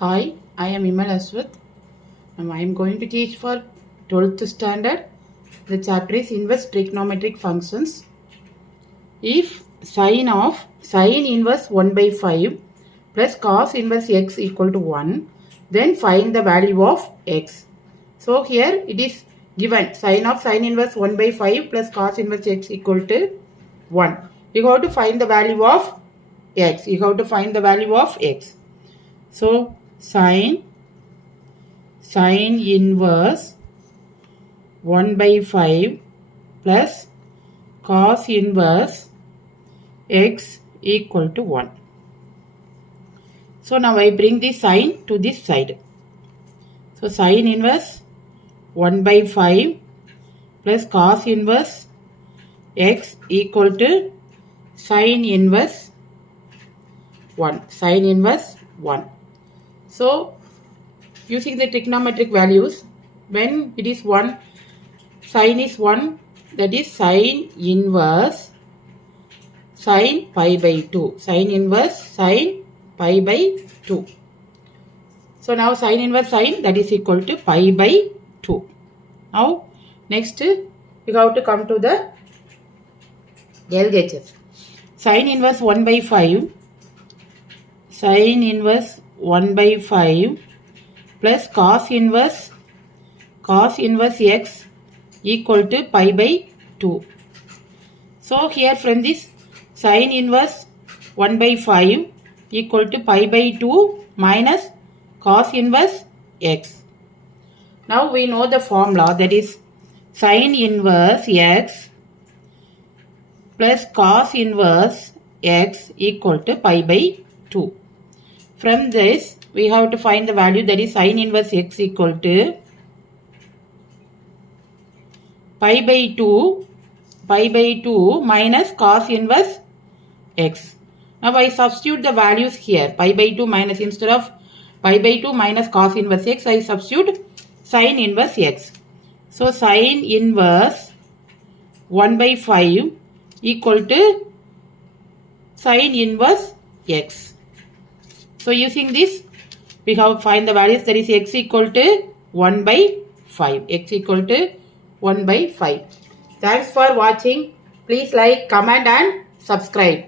Hi, I am Imal Aswath. I am going to teach for 12th standard. The chapter is inverse trigonometric functions. If sine inverse 1 by 5 plus cos inverse x equal to 1, then find the value of x. So here it is given sine inverse 1 by 5 plus cos inverse x equal to 1. You have to find the value of x. You have to find the value of x. So sine inverse 1 by 5 plus cos inverse x equal to 1. So now I bring the sine to this side. So sine inverse 1 by 5 plus cos inverse x equal to sine inverse 1. Sine inverse 1. So using the trigonometric values, when it is 1, sine is 1, that is sine inverse sine pi by 2. Sine inverse sine pi by 2. So now sine inverse sine, that is equal to pi by 2. Now next you have to come to the LHS. Sine inverse 1 by 5. Sine inverse 1 by 5 plus cos inverse x equal to pi by 2. So here from this sine inverse 1 by 5 equal to pi by 2 minus cos inverse x. Now we know the formula, that is sine inverse x plus cos inverse x equal to pi by 2. From this we have to find the value, that is sine inverse x equal to pi by 2 minus cos inverse x. Now I substitute the values here. Pi by 2 minus, instead of pi by 2 minus cos inverse x, I substitute sine inverse x. So sine inverse 1 by 5 equal to sine inverse x. So using this, we have to find the values, that is x equal to 1 by 5. X equal to 1 by 5. Thanks for watching. Please like, comment and subscribe.